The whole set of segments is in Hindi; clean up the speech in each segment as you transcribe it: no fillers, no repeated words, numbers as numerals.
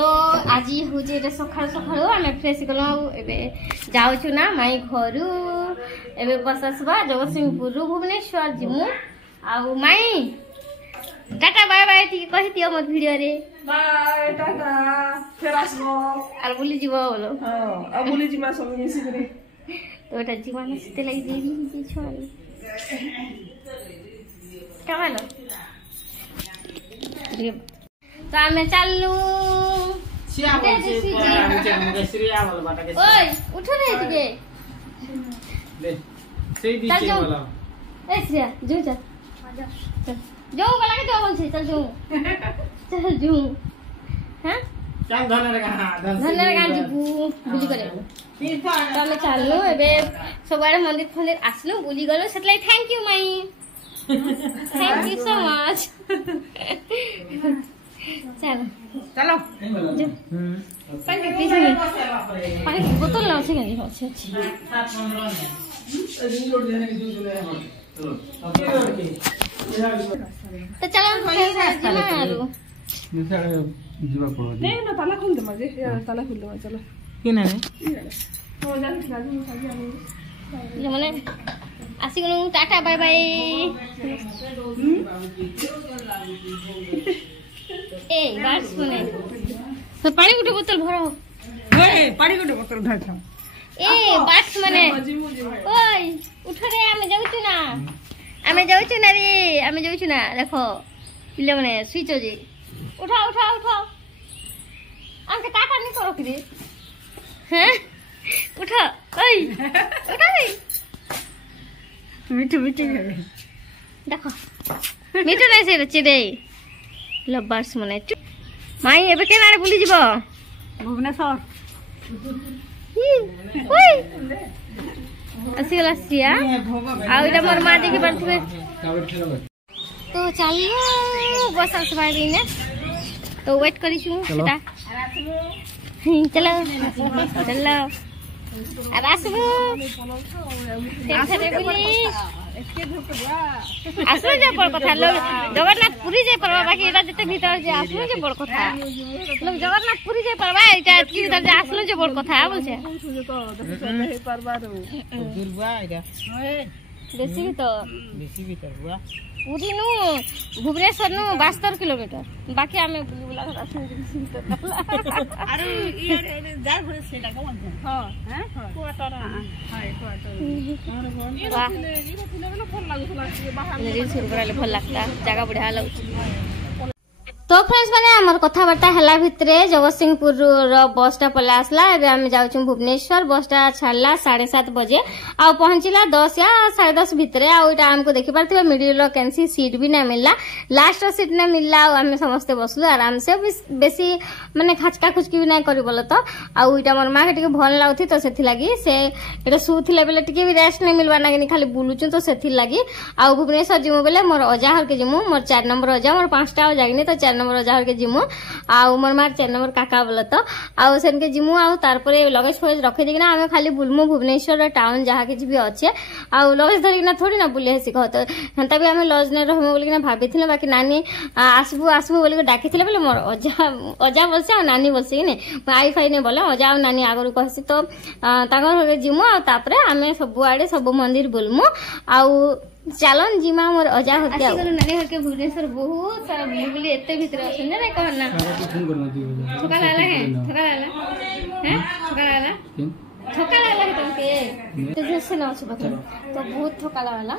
तो आज हूँ सका सका आम फ्रेश गलु ए जाऊँ ना माई घर ए बस आसवा जगतसिंहपुर भुवनेश्वर जिमु आउ माई टाटा बाय बाय कही दियो मत वीडियो रे बाय टाटा फिर आसबो आर बुली जीवो बोलो हां बुली जीमा सब मिसी करे तो एटा जीवन सिते लागि देबी छोड़ कमालो तो आमे चललू सिया बोल श्रेया बोल बाटा के ओए उठो रे टिके ले सेई दीचे बोला ए श्रेया जो चल जो गला के जो बोल छे चल जो हां चल धन रे कहा जीबू बुली करे तो आमे चललू एबे सबआडे मंदिर आसलू बुली गलो सेतलाई thank you my thank you so much चलो पानी की बोतल लाओ से कहीं अच्छी तो चलो नहीं ना ताला खोल दे मजे ताला खोल दे चलो के ना हो जान ये माने आसी गनु टाटा बाय बाय ए बात सुने तो पानी गुटे बोतल भरो ओए पानी गुटे बोतल धर छ ए बात माने ओए उठ रे आमे जाउछु ना देखो पिले माने सुइचो जे उठा आंके टाटा नहीं करो कि हैं उठा ओए उठा रे मिठू देखो मिठू नहीं से रची दे लबार्स मने माई एबे केना रे बुली जीवो भुवनेश्वर ओए आसीला सिया आ इटा मोर मा देखि परथिबे तो चलो बस आसबाय दिने तो वेट करिछु सेटा चलो अब आसबो सेठरे बुली आसो जे बड़ कथा लोग जगन्नाथ पुरी जे परबा बाकी एटा जते भीतर जे आसलो जे बड़ कथा लोग जगन्नाथ पुरी जे परबा एटा की भीतर जे आसलो जे बड़ कथा बोलछे दुर्गा एटा बेसी भीतर हुआ पुरी नु भुवनेश्वर नु 72 किलोमीटर बाकी आमे बुली बुला कर आसो बेसी भीतर अरे ये जा घरे सेटा को हां हैं क्वार्टर हां क्वार्टर भल लगता जगह बढ़िया लगुच तो फ्रेंड्स माने हमर कथाबार्ता हला भितरे जगतसिंहपुर रो बसटा पला आसला एबे हम जाउछु भुवनेश्वर बसटा छाडला 7:30 बजे आ पहुंचला 10 या 10:30 भितरे आ ओटा हमको देखि परथिबे मिडिल रो कैंसी सीट भी ना मिलला लास्ट रो सीट ना मिलला आ हम समस्त बसलु आराम से बेसी माने खाचका खुचकी भी ना करी बोल तो आ ओटा मोर मा के टिके भल लाउथि तो सेथि लागि से एटा सुथिले बेले टिके भी रेस्ट नै मिलवा ना खाली बुलुछु तो सेथि लागि आ भुवनेश्वर जिमु बेले मोर अजा हर के जिमु मोर 4 नंबर अजा मोर 5टा जागिनी तो 4 नंबर अजा हर के जिमु आ मोर मार 4 नंबर काका बोल तो आ सेन के जिमु आ तार परे लगेज फोज रखे दिना हम खाली बुलमु भुवनेश्वर टाउन जहा के भी अच्छे आ लगेज धरिना थोड़ी ना बुले हेसी कहत हंता भी हम लॉज ने रहमु बोल के भाबिथिले बाकी नानी आसबु बोल के डाकिथिले बोले मोर अजा बोलसे आ नानी बोलसे ने आई फाई ने बोले अजा आ नानी आगरु कहसी तो ताकर जिमु आ तापरे हमें सब आड़े सब मंदिर बोलमु आ चलन जिमा मोर अजा होते आ नानी घर के भुवनेश्वर बहुत सारा बुली एते भीतर असन ना कहना ठोका लाला है ठोका लाला है तुमके तो जैसे ना छ बता तो बहुत ठोका लाला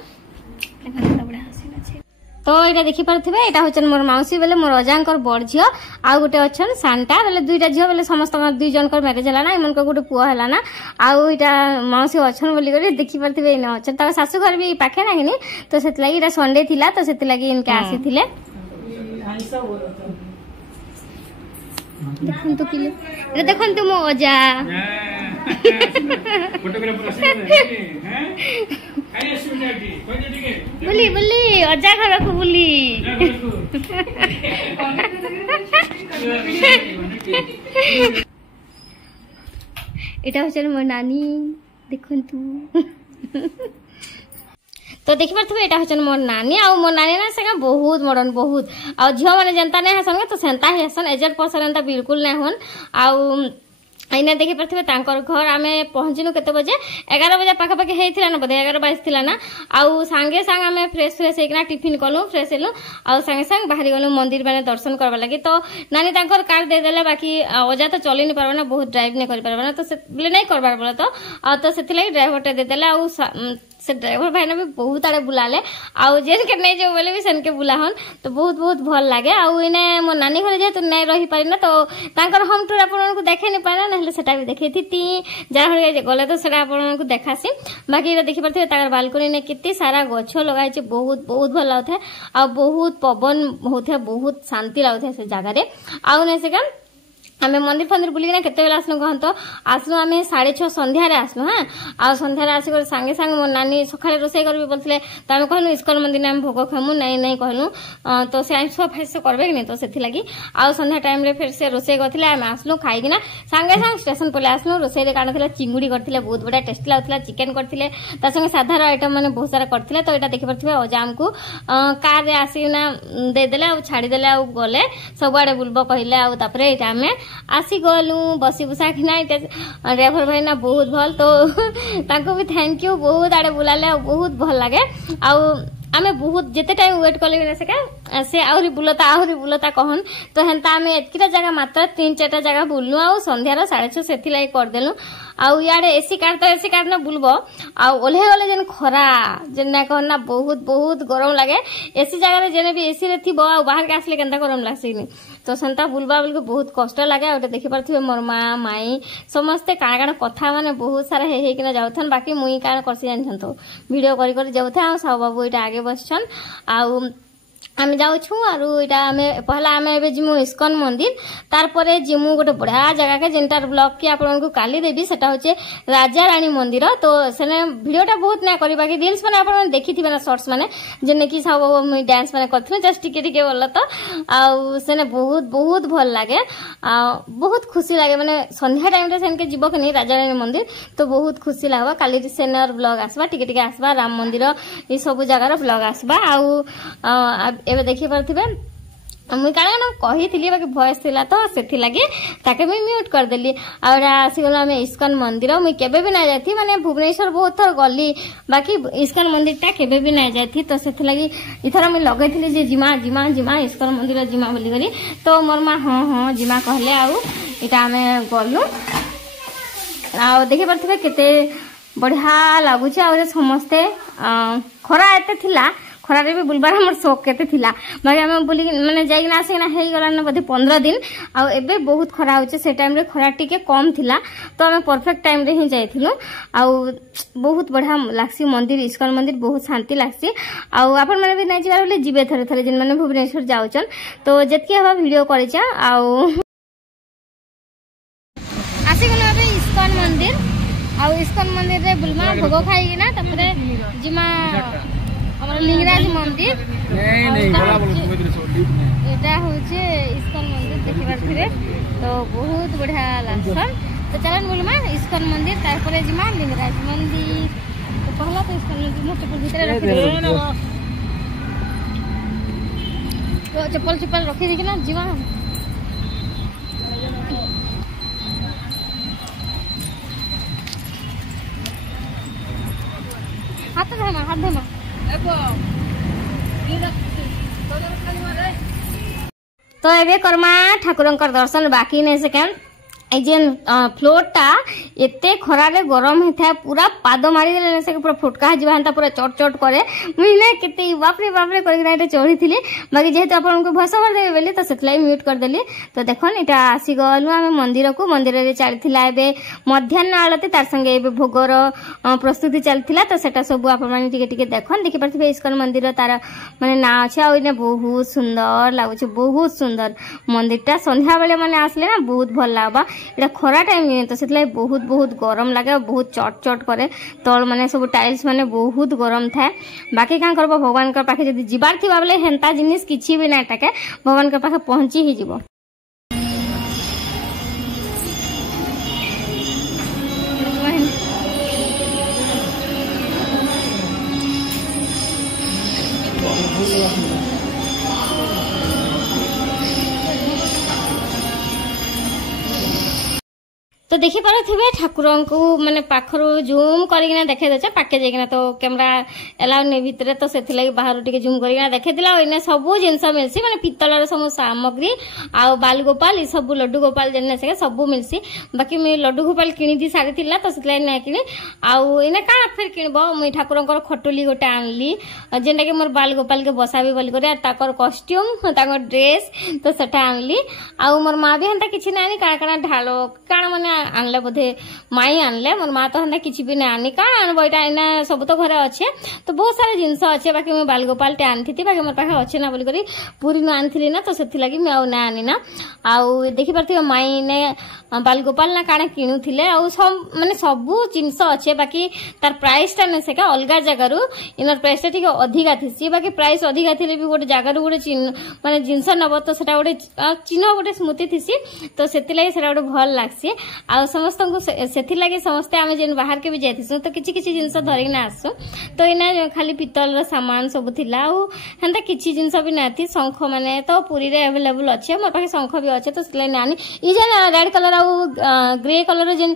देखा बड़ा हसीना छे तो एटा देखि परथिबे एटा होचन मोर माउसी बेले मोर अजांकर बड़ झियो आ गुटे अछन सांटा बेले दुईटा झियो बेले समस्त दुई जनकर मैरिज हला ना इमन को गुटे पुआ हला ना आ एटा माउसी अछन बोली करे देखि परथिबे इने अछन ता सासु घर भी पाखे नागिनी तो सेत लागि एटा संडे थिला तो सेत लागि इनके आसीथिले देखन तो पिले रे देखन तो मो अजा फोटोग्राफर हैं आइए सुनाटी कोई ठीक बुली अजा घर को बुली एटा होचन मोर नानी देखन तू तो देखि पारथबे एटा हचन मोर नानी आ मोर नानी ना से बहुत मॉडर्न बहुत आ झियो माने जनता नै हसन तो सेंता ही हसन एजेड पर्सन एंता बिल्कुल नै होन आ आईना देखि पारथबे तांकर घर आमे पहुंचिनु केते बजे 11 बजे पाखा पाखी हेथिला ना बदे 11:22 थिला ना आउ सांगे सांग आमे फ्रेश हेकना टिफिन कलु फ्रेश हेलु आउ सांगे सांग बाहरी गलु मंदिर माने दर्शन करबा लागि तो नानी तांकर कार्ड दे देले बाकी ओजा तो चली नि परबा ना बहुत ड्राइव नै कर परबा ना तो से बोले नै करबार बोला तो सेति लागि ड्राइवर टे दे देले आउ से ड्राइवर भाई ने भी बहुत आड़े बुलाले आउ जेन के नै जो बोले भी सन के बुलाहन तो बहुत बहुत भल लागे आउ इने मो नानी घर जे तो नै रही पारि ना तो तांकर होम टूर आपन को देखे नै पाना नहले सेटा भी देखेथि ती जा घर गले तो सेटा आपन को देखासी बाकी रे देखि परथे ताकर बालकनी ने कित्ती सारा गछ लगाइ छै बहुत बहुत भल लाउथे आ बहुत पवन होथे बहुत शांति लाउथे से जगह रे आउ नै से का आमे मंदिर फंदिर बुलिना केते बेला आसनु कहन तो आसनु आमे 6:30 संध्या रे आसनु हां आ संध्या रे आसी कर संगे संग मोर नानी सखाले रोसई करबे बोलथले त आमे कहनु इस्कन मंदिर नाम भोग खमु नै नै कहनु तो से आइसो फाइस करबे कि नै तो सेथि लागि आ संध्या टाइम रे फिर से रोसई करथले आमे आसनु खाइ किना संगे संग स्टेशन पले आसनु रोसई रे काढथले चिंगुडी करथले बहुत बडा टेस्टी लागथला चिकन करथले त संगे साधारण आइटम माने बहुत सारा करथले तो एटा देखि परथबे ओजाम को कार रे आसीना दे देले आ छाडी देले आ गले सब आडे बुलबो कहिले आ तापरे एटा आमे आसी गलु बसी बुसा खिना ड्राइवर भाई ना बहुत भल तो ताको भी थैंक यू बहुत आड़े बुलाले बहुत भल लागे आउ आमे बहुत जेते टाइम वेट करले से आउरी बुलता कहन तो हेंता आमे एतकीटा जगह मात्र 3-4टा जगह बुलनु आउ संध्यार 6:30 सेथि लाई कर देलु आउ याडे एसी कार ना बुलबो आउ ओल्हे ओले जेन खरा जेन ना कहन ना बहुत बहुत गरम लागे एसी जगह रे जेने भी एसी रे थिबो आ बाहर के आसले केनता गरम लागसिनी तो संता बुलबा बिल्कुल बहुत कष्ट लागे ओटे देखि परथिबे मोर मां माई समस्त काण कथा माने बहुत सारा हे किना जाउथन बाकी मुई काण करसी जान तो वीडियो करी करी जाउथा साव बाबू इटा आगे बसछन आउ आमे जाउछु आरु इटा आमे पहला आमे एबे जिमु इस्कन मंदिर तार परे जिमु गोटे बढा जगह के जेंटार ब्लॉग के आपन को काली देबी सेटा होचे राजा रानी मंदिर तो सेने वीडियोटा बहुत ना करी बाकी रील्स माने आपन देखिथिबे ना शॉर्ट्स माने जेने कि सब मुई डांस माने करथु जस्ट टिके बोलला तो आ सेने बहुत बहुत भल लागे आ बहुत खुशी लागे माने संध्या टाइम रे सेन के जीवो के नहीं राजा रानी मंदिर तो बहुत खुशी लागबा काली सेनर ब्लॉग आसबा टिके आसबा राम मंदिर ई सब जगह रो ब्लॉग आसबा आ एबे देखि परथिबे मुई काना कही बाकी भॉइस थिला तो सेथि लागि ताके मैं म्यूट कर देली और आसी गलो हमें इस्कन मंदिर मुई केबे भी ना जाथी माने भुवनेश्वर बहुत थर गली बाकी इस्कन मंदिर ता केबे भी ना जाथी तो सेथि लागि इथरा मैं लगैथिली जे जिमा जिमा जिमा इस्कन मंदिर जिमा बोली गली तो मोर मा हां जिमा कहले आउ इटा हमें गलु आ देखि परथिबे केते बढ़िया लागुछ और समस्ते खरा एते थिला खरा रे भी बुलबार हमर शौक केते थिला बाकी हम बुली माने जाई ना से ना हेई गला ना बधे 15 दिन आ एबे बहुत खरा होचे से टाइम रे खरा टिके कम थिला तो हम परफेक्ट टाइम रे ही जाइथिलु आ बहुत बढ़िया लागसी मंदिर इस्कन मंदिर बहुत शांति लागसी आ आपन माने भी नै जिबार बोले जिबे थरे थरे जिन माने भुवनेश्वर जाउचन तो जेतके हवा वीडियो करिचा आ आसी गलो अबे इस्कन मंदिर आ इस्कन मंदिर रे बुलमा भोग खाई ना तपरे जिमा हमर लिंगराज मंदिर नहीं बोला एटा होचे इस्कन मंदिर देखि परथिरे तो बहुत बढ़िया लागसन तो चलन बोलमा इस्कन मंदिर तार परे जिमा लिंगराज मंदिर तो पहला तो इस्कन मंदिर में चप्पल भीतर रखि तो चप्पल रखि देखि ना जिमा हाथ धमा तो एबे करमा ठाकुरंकर दर्शन बाकी नहीं सेकेंड जेन फ्लोरटा एते खरारे गरम हेथा पूरा पाद मारी देले से पूरा फुटका जिबा हंता पूरा चट चट करे मुइले केते बाप रे करी ना चढ़ी थिली बाकी जेहेतु आपन को भरोसा कर देबे बेली तो सेतलाई म्यूट कर देली तो देखन एटा आसी गलु हम मंदिर रे चलथिला एबे मध्याह्न आलती तार संगे एबे भोगर प्रस्तुति चलथिला तो सेटा सब आपन माने टिके देखन देखि परथिबे इस्कन मंदिर तार माने ना अछि आ इने बहुत सुंदर लागुछ बहुत सुंदर मंदिरटा संध्या बेले माने आसले ना बहुत भल लागबा एटा खरा टाइम तो सेतलाई बहुत बहुत गरम लागे बहुत चट चट करे तल माने सब टाइल्स माने बहुत गरम थाए बाकी का करबो भगवान के पाखे जदी जिबार थिबा बेले हेंता जिनिस किछि भी ना टाके भगवान के पाखे पहुंची ही जिवो तो देखि पारे ठाकुर को माने पाखरु जूम करिना देखे देछ पाके जाइना तो कैमरा एलाउ नै भितरे तो सेथि लागि बाहर टिके जूम करिना देखे दिला ओइने सब जिंस मिलसी माने पित्तलर सब सामग्री आ बाल गोपाल ई सब लड्डू गोपाल जने से सब मिलसी बाकी मैं लड्डू गोपाल किनि दी सारी थिला तो सेथि लागि नै किनि आ इने का फिर किनबो मैं ठाकुरंकर खटोली गोटे आनली जेना के मोर बाल गोपाल के बसाबी बोली करे ताकर कॉस्ट्यूम ताकर ड्रेस तो सेटा आनली आ मोर मां भी हंता किछि नानी काणा ढालो काण माने आनले बोधे माई आनले मोर माँ तो हंदा किछि भी आनी काण आनबो एटा एना सब तो घरे अच्छे तो बहुत सारा जिंस अच्छे बाकी मैं बाल गोपाल टे आनथि बाकी मोर पाखे अच्छे ना बोली करी पूरी न आनथिली ना तो सेथि लागि मैं ना आनी ना आउ देखि परथियो माई ने बाल गोपाल ना काण किनुथिले आउ सब माने सब जिंस अच्छे बाकी तार प्राइस टा ने सेका अलगा जगह रु इनर प्राइस टा ठीक अधिका थिसी बाकी प्राइस अधिका थिले भी गोटे जगह रु गोटे चिन्ह माने जिंस नबो तो सेटा गोटे चिन्ह गोटे स्मृति थिसी तो सेति लागि सेटा गोटे भल लागसी आ समस्त को सेति लागि समस्त आमे जेन बाहर के भी जाइथिसु तो किछि किछि जिंस धरि ना आसु तो इना खाली पित्तल रो सामान सब थिला आ हंता किछि जिंस भी नाथि शंख माने तो पूरी रे अवेलेबल अच्छे मोर पाखे शंख भी अच्छे तो सेलाई नानी ई जे रेड कलर आ ग्रे कलर जेन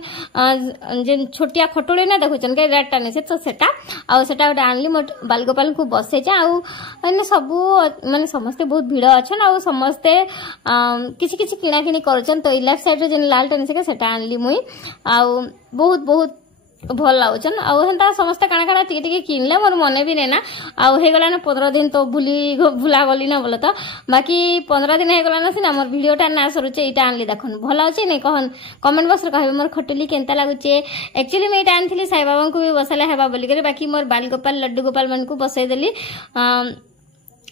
जेन छोटिया खटोले ना देखुचन के रेड टाने से तो सेटा आ सेटा गोटे आनली मोर बाल गोपाल को बसे जा आ एने सब माने समस्त बहुत भीड़ अछन आ समस्त किछि किछि किना किनी करछन तो लेफ्ट साइड रे जेन लाल टाने से सेटा आनली मुई आ बहुत बहुत भल लागुचन आंता समस्त काଣା काଣା टिके टिके किनले मोर मने भी नेना आउ हे गला ना 15 दिन तो भूला गली ना बोलो तो बाकी 15 दिन हे गला ना सिना मोर वीडियोटा ना सरुचे इटा आनली देखन भल होचे नै कहन कमेंट बॉक्स रे कहबे मोर खटुली केनता लागुचे एक्चुअली मैं इटा आनथिली साई बाबा को भी बसले हेबा बोली करे बाकी मोर बाल गोपाल लड्डू गोपाल मन को बसै देली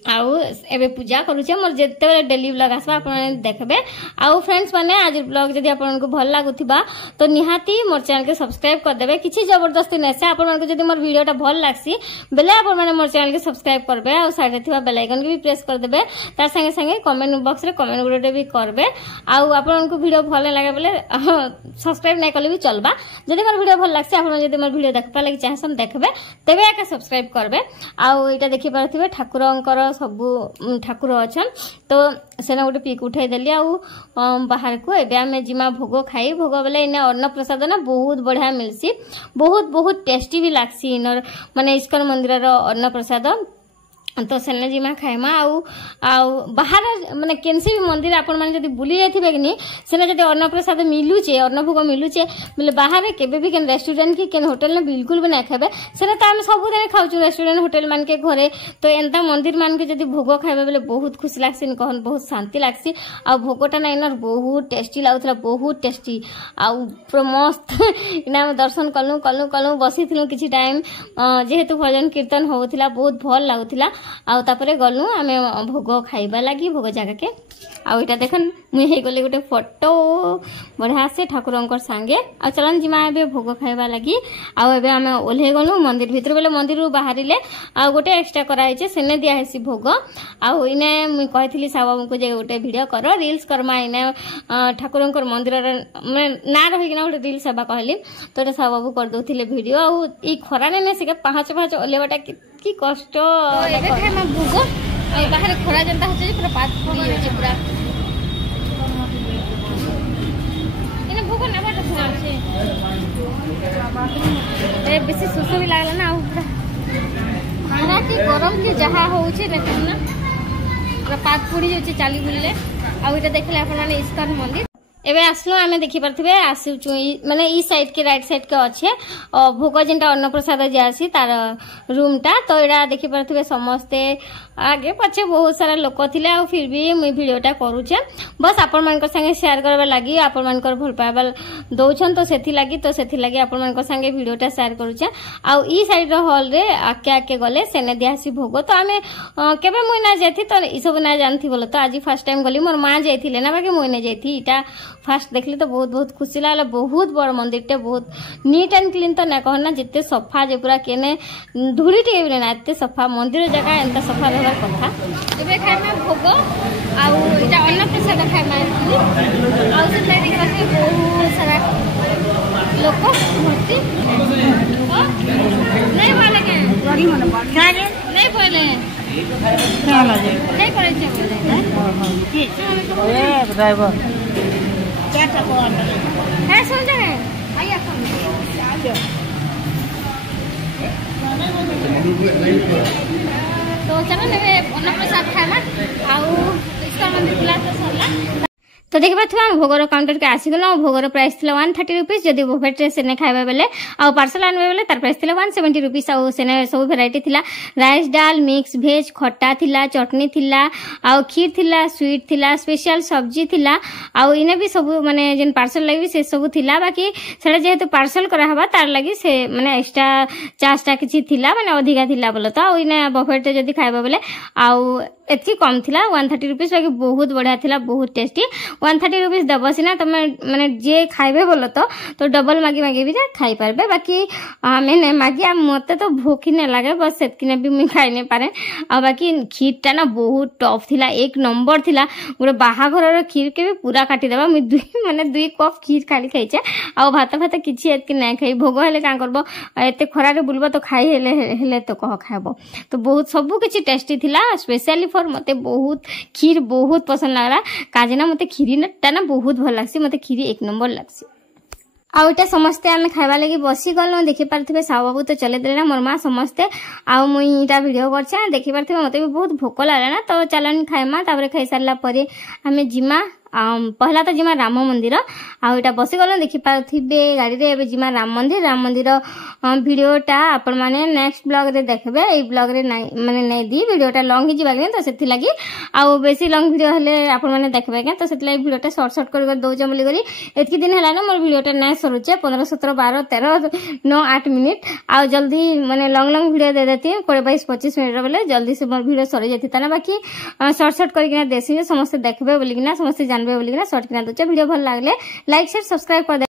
आउ एबे पूजा करूचे मोर जेते डेली व्लॉग आसबा आपन देखबे आउ फ्रेंड्स माने आज व्लॉग जदी आपन को भल लागुथिबा तो निहाती मोर चैनल के सब्सक्राइब कर देबे किछि जबरदस्ती नै से आपन को जदी मोर वीडियोटा भल लागसी बेले आपन माने मोर चैनल के सब्सक्राइब करबे आ साइड रे थिबा बेल आइकन के भी प्रेस कर देबे तार संगे संगे कमेंट बॉक्स रे कमेंट गुडे भी करबे आउ आपन को वीडियो भल लागे बेले सब्सक्राइब नै करले भी चलबा जदी मोर वीडियो भल लागसी आपन जदी मोर वीडियो देखबा लागि चाहसन देखबे तबे आके सब्सक्राइब करबे आउ एटा देखि पारथिबे ठाकुरंकर सबु ठाकुर अछन तो सेना गोटे पिक उठाई देली आउ बाहर को एबे आमे जिमा भोग खाई भोग बेले इने अन्न प्रसाद ना बहुत बढ़िया मिलसी बहुत बहुत टेस्टी भी लागसी इनर माने इस्कन मंदिर रो अन्न प्रसाद तो सेना जिमा खाइमा आउ बाहर माने केनसी भी मंदिर आपन माने जदी बुली जाथिबे कि सेना जदी अन्न प्रसाद मिलुचे अन्न भोग मिलुचे बोले बाहर केबे भी केन रेस्टोरेंट की केन होटल ने बिल्कुल भी ना खाबे सेना त हम सब दिन खाउछु रेस्टोरेंट होटल मान के घरे तो एंता मंदिर मान के जदी भोग खाइबे बोले बहुत खुशी लागसी कहन बहुत शांति लागसी आ भोगटा ना इनर बहुत टेस्टी लागुतला बहुत टेस्टी आउ पूरा मस्त इना दर्शन कलु बसिथिलु किछि टाइम जेहेतु भजन कीर्तन होउथिला बहुत भल लागुथिला आउ तापरे गलु आमे भोग खाइबा लागि भोग जागा के आउ इटा देखन मुई हे गले गोटे फोटो बढ़िया से ठाकुरंकर संगे आ चलन जिमा एबे भोग खाइबा लागि आउ एबे आमे ओल्हे गलु मंदिर भीतर बेले मंदिर रु बाहरिले आ गोटे एक्स्ट्रा करा हिचे सेने दिया हेसी भोग आउ इने मुई कहिथिली साबाबू को जे गोटे वीडियो करो रील्स करमा इने ठाकुरंकर मंदिर रे ना रहि किना गोटे रील्स सेवा कहली तो एटा साबाबू कर दोथिले वीडियो आउ ई खरा ने से के पाँच ओलेबाटा की कष्ट एबे खाइमा भोग ए बाहर खरा जनता होचे पूरा पात पूरी होचे पूरा इने भोग ना बाटा होचे ए बेसी सुसु भी लागला ना पूरा खाना की गरम के जहा होचे देखन ना पूरा पात पूरी होचे चाली बुलले आ इटा देखले आपन माने इस्कन मंदिर एबे आसलो आमे देखि परथिबे आसुचु माने ई साइड के राइट साइड के अच्छे भोग जेंटा अन्न प्रसाद जे आसी तार रूम टा तो एडा देखि परथिबे समस्ते आगे पछे बहुत सारा लोक थिले आ फिर भी मुई वीडियोटा करूचे बस आपन मानकर संगे शेयर करबा लागि आपन मानकर भल पाबा दउछन तो सेथि लागि आपन मानकर संगे वीडियोटा शेयर करूचे आ ई साइड रो हॉल रे आके आके गले सेने दियासी भोग तो आमे केबे मुई ना जेथि तो ई सब ना जानथि बोलो तो आज फर्स्ट टाइम गली मोर मां जाइथिले ना बाकी मुई ने जाइथि इटा फास्ट देखली तो बहुत बहुत खुशी लागला बहुत बड़ मंदिर टे बहुत नीट एंड क्लीन तो ना कहना जिते सफा जे पूरा केने धूली टे भी ना एते सफा मंदिर जगह एंता सफा रहबार कथा एबे खाइमा भोग आउ इटा अन्न प्रसाद खाइमा आउ से लाइक करके बहुत सारा लोक मूर्ति नहीं वाले के गाड़ी मन बढ़िया रे नहीं बोले चला जे नहीं करे छे बोले ठीक ए ड्राइवर क्या था है सुन जाए आइए तो चलो ने अन्न प्रसाद खाइबा आउ इस्का मंदिर बुला तो सरला तो देखिए हम भोगर काउंटर के आसीगल भोगर प्राइस थी 130 रुपीज जदि बुफेट से खाइबा बेले आ पार्सल आनबे बेले तार प्राइस थी 170 रुपीज आ सेने सब भेराइटी थिला राइस डाल मिक्स भेज खट्टा थिला चटनी थिला आ खीर थिला स्वीट थिला स्पेशल सब्जी थिला आ इने भी सब माने जेन पार्सल लगी से सब थिला बाकी सेडा जेहेतु पार्सल करा हबा तार लगी से माने एक्स्ट्रा चार्जटा किछि थिला माने अधिका थिला बोलो तो आ इने बुफेट जदि खाइबा बेले आ एतकी कम थिला 130 रुपीज बाकी बहुत बढ़िया थिला बहुत टेस्टी 130 रुपीज दब सीना तुम माने जे खाइबे बोलो तो डबल मागी मागी भी खाई पारबे बाकी मैंने मागी मते तो भूख ही नहीं लगे बस सेतकिने भी मुई खाई नहीं पारे आ बाकी खीरटा ना बहुत टफ थिला एक नंबर थिला गोटे बाहाघर खीर के भी पूरा काटी देबा मुई दुई कप खीर खाली खाइचे आ भात भात किछि एतकी नहीं खाई भोग हेले का करबो एते खरा रे बुलबो तो खाई हेले तो कह खाइबो तो बहुत सब किछि टेस्टी थिला स्पेशली फॉर मते बहुत खीर बहुत पसंद लागला काजना मते खीरी ना बहुत भल लागसी मते खीरी एक नंबर लागसी आउ इटा समस्ते आमे खाइबा लगी बसी गलो देखि पारथिबे साव बाबू तो चले देले ना मोर मां समस्ते आउ मुई इटा वीडियो करछा देखि पारथिबे मते भी बहुत भोक लागला ना तो चलन खाइमा ताबरे खाइ सारला परे आमे जिमा पहला तो जिमा राम मंदिर आउ इटा बसी गलो देखि पारथिबे गाड़ी रे एबे जिमा राम मंदिर वीडियोटा आपण माने नेक्स्ट ब्लॉग रे देखबे ए ब्लॉग रे माने नै दी वीडियोटा लॉन्ग ही जिबा तो सेति लागि आउ बेसी लॉन्ग वीडियो हले आपण माने देखबे के तो सेति लागि वीडियोटा शॉर्ट कर दो जमली करी एतकी दिन हला ना मोर वीडियोटा नै सरुचे 15 17 12 13 9 8 मिनिट आउ जल्दी माने लॉन्ग वीडियो दे देती 20 25 मिनिट बेले जल्दी से मोर वीडियो सरी जेती तना बाकी शॉर्ट करके देसी समस्त देखबे बोली ना समस्त जानबे बोली ना शॉर्ट किना दो वीडियो भल लागले लाइक शेयर सब्सक्राइब कर